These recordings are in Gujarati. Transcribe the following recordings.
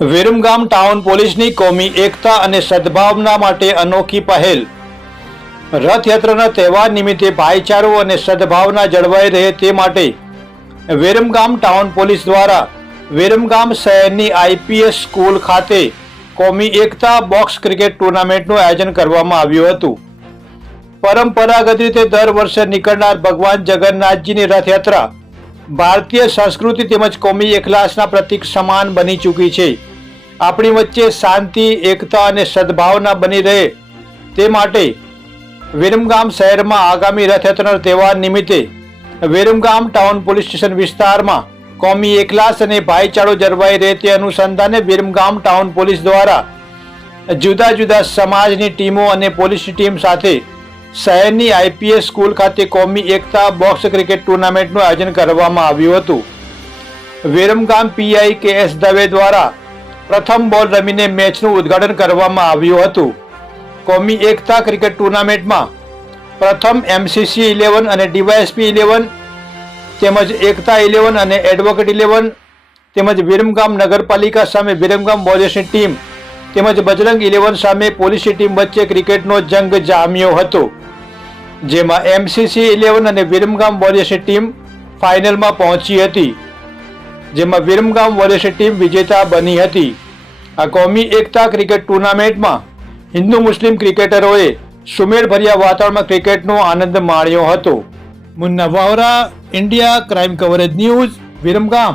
વિરમગામ ટાઉન પોલીસની કોમી, એકતા અને સદભાવના માટે અનોખી પહેલ. રથયાત્રાના તહેવાર નિમિત્તે ભાઈચારો અને સદભાવના જળવાઈ રહે તે માટે વિરમગામ ટાઉન પોલીસ દ્વારા વિરમગામ શહેરની આઈપીએસ સ્કૂલ ખાતે કોમી, એકતા બોક્સ ક્રિકેટ ટુર્નામેન્ટનું આયોજન કરવામાં આવ્યું હતું. પરંપરાગત રીતે દર વર્ષે નીકળનાર ભગવાન જગન્નાથજીની રથયાત્રા ભારતીય સંસ્કૃતિ તેમજ કોમી એકલાસના પ્રતીક સમાન બની ચૂકી છે. આપણી વચ્ચે શાંતિ, એકતા અને સદભાવના બની રહે. તે માટે વિરમગામ શહેરમાં આગામી રથયાત્રાના તહેવાર નિમિત્તે વિરમગામ ટાઉન પોલીસ સ્ટેશન વિસ્તારમાં કોમી એકલાસ અને ભાઈચારો જળવાઈ રહે તે અનુસંધાને વિરમગામ ટાઉન પોલીસ દ્વારા જુદા જુદા સમાજની ટીમો અને પોલીસની ટીમ સાથે શહેરની આઈપીએસ સ્કૂલ ખાતે કોમી એકતા બોક્સ ક્રિકેટ ટુર્નામેન્ટનું આયોજન કરવામાં આવ્યું હતું. Viramgam PI K S Dave દ્વારા પ્રથમ બોલ રમીને મેચનું ઉદ્ઘાટન કરવામાં આવ્યું હતું. કોમી એકતા ક્રિકેટ ટુર્નામેન્ટમાં પ્રથમ એમસીસી ઇલેવન અને ડીવાયએસપી ઇલેવન, તેમજ એકતા ઇલેવન અને એડવોકેટ ઇલેવન, તેમજ વિરમગામ નગરપાલિકા સામે વિરમગામ વોરિયર્સની ટીમ, તેમજ બજરંગ ઇલેવન સામે પોલીસની ટીમ વચ્ચે ક્રિકેટનો જંગ જામ્યો હતો. જેમાં એમસીસી ઇલેવન અને વિરમગામ વોરિયર્સની ટીમ ફાઇનલમાં પહોંચી હતી. જેમાં વિરમગામ વોરિયર્સની ટીમ વિજેતા બની હતી. આ કોમી એકતા ક્રિકેટ ટુર્નામેન્ટમાં હિન્દુ મુસ્લિમ ક્રિકેટરોએ સુમેળભર્યા વાતાવરણમાં ક્રિકેટનો આનંદ માણ્યો હતો. Munna Vavra India crime coverage news Viramgam.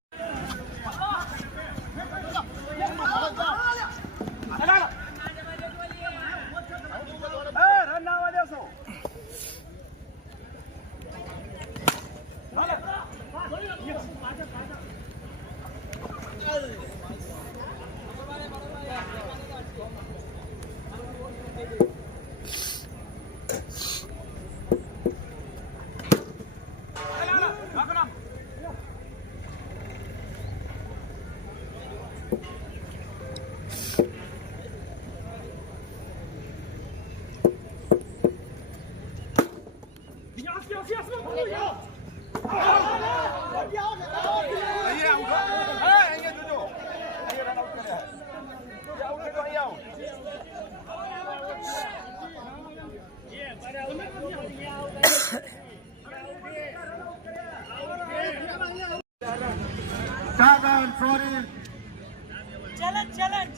Challenge, challenge.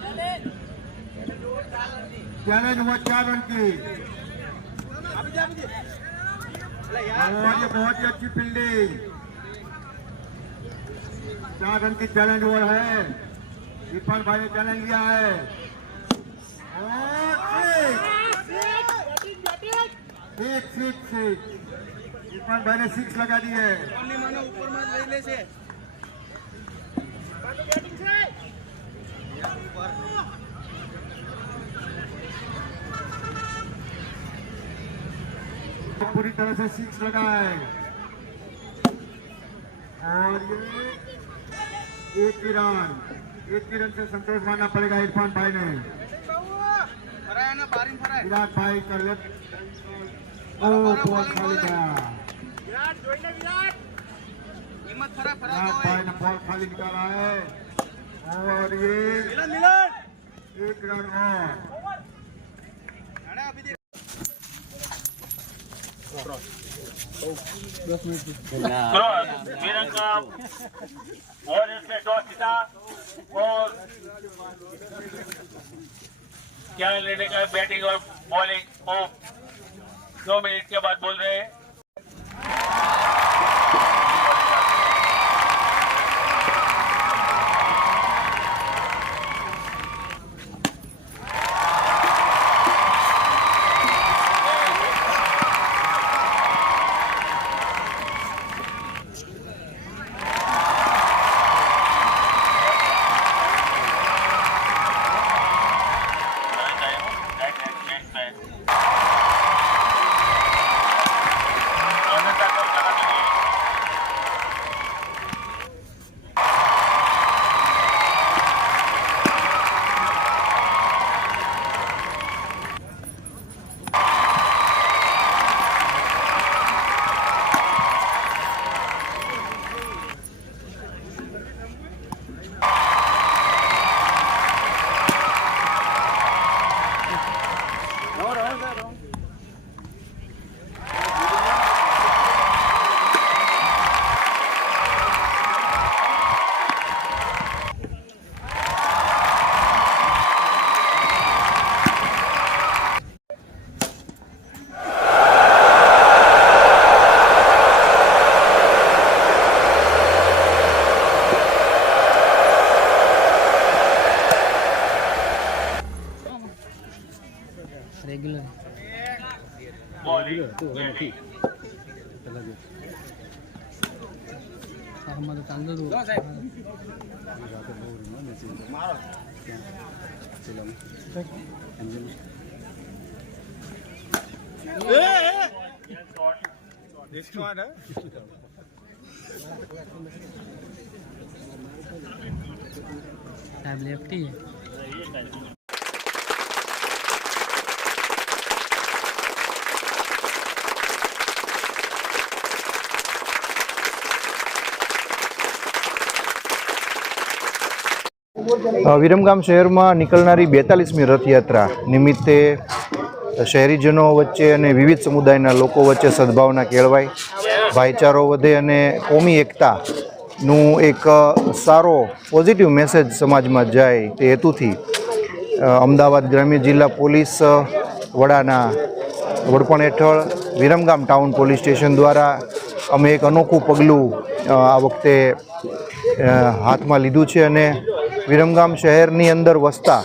Challenge. Challenge what challenge? और ये बहुत ही अच्छी फील्डिंग चार रन की चैलेंज ओवर है इरफान भाई ने चैलेंज लिया है और सिक्स एक सिक्स सिक्स इरफान भाई ने सिक्स लगा दी है पूरी तरह से सिक्स लगाए। और ये एक ही रन, एक ही रन से संतोष मानना पड़ेगा इरफान भाई ने। विराट भाई कर ले गया। विराट भाई ने बॉल खाली निकाला है। और ये एक रन और क्रॉस विरंगाम और इसमें टॉस जीता और क्या लेने का बैटिंग और बॉलिंग ओ दो मिनट के बाद बोल रहे हैं Ahmed tandoori next one tab left Viramgam શહેરમાં નીકળનારી બેતાલીસમી રથયાત્રા નિમિત્તે શહેરીજનો વચ્ચે અને વિવિધ સમુદાયના લોકો વચ્ચે સદભાવના કેળવાય, ભાઈચારો વધે અને કોમી એકતાનું એક સારો પોઝિટિવ મેસેજ સમાજમાં જાય તે હેતુથી અમદાવાદ ગ્રામ્ય જિલ્લા પોલીસ વડાના વડપણ હેઠળ વિરમગામ ટાઉન પોલીસ સ્ટેશન દ્વારા અમે એક અનોખું પગલું આ વખતે હાથમાં લીધું છે અને વિરમગામ શહેરની અંદર વસતા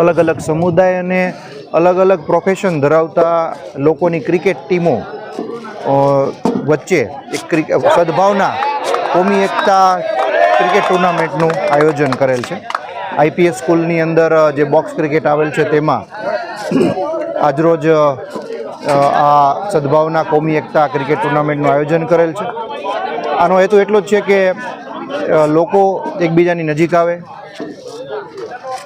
અલગ અલગ સમુદાય અને અલગ અલગ પ્રોફેશન ધરાવતા લોકોની ક્રિકેટ ટીમો વચ્ચે એક ક્રિક સદભાવના કોમી એકતા ક્રિકેટ ટુર્નામેન્ટનું આયોજન કરેલ છે. આઈપીએસ સ્કૂલની અંદર જે બોક્સ ક્રિકેટ આવેલ છે તેમાં આજરોજ આ સદભાવના કોમી એકતા ક્રિકેટ ટુર્નામેન્ટનું આયોજન કરેલ છે. આનો હેતુ એટલો જ છે કે લોકો એકબીજાની નજીક આવે.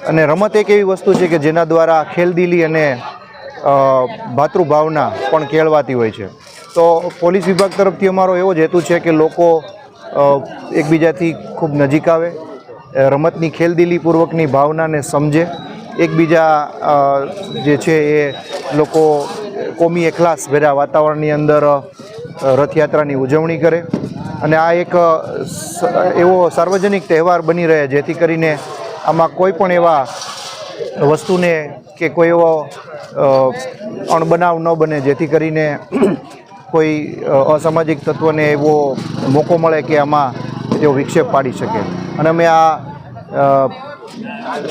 અને રમત એક એવી વસ્તુ છે કે જેના દ્વારા ખેલદિલી અને ભાતૃભાવના પણ કેળવાતી હોય છે. તો પોલીસ વિભાગ તરફથી અમારો એવો જ હેતુ છે કે લોકો એકબીજાથી ખૂબ નજીક આવે રમતની ખેલદિલીપૂર્વકની ભાવનાને સમજે. એકબીજા જે છે એ લોકો કોમી એખલાસ ભેરા વાતાવરણની અંદર રથયાત્રાની ઉજવણી કરે. અને આ એક એવો સાર્વજનિક તહેવાર બની રહે, જેથી કરીને આમાં કોઈ પણ એવા વસ્તુને કે કોઈ એવો અણબનાવ ન બને, જેથી કરીને કોઈ અસામાજિક તત્વને એવો મોકો મળે કે આમાં તેઓ વિક્ષેપ પાડી શકે. અને અમે આ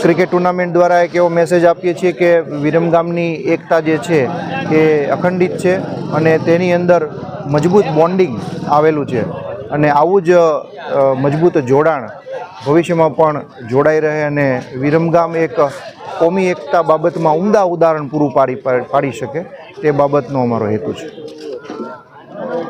ક્રિકેટ ટુર્નામેન્ટ દ્વારા એક એવો મેસેજ આપીએ છીએ કે વિરમગામની એકતા જે છે એ અખંડિત છે અને તેની અંદર મજબૂત બોન્ડિંગ આવેલું છે. અને આવું જ મજબૂત જોડાણ ભવિષ્યમાં પણ જોડાઈ રહે અને વિરમગામ એક કોમી એકતા બાબતમાં ઉમદા ઉદાહરણ પૂરું પાડી પાડી શકે તે બાબતનો અમારો હેતુ છે.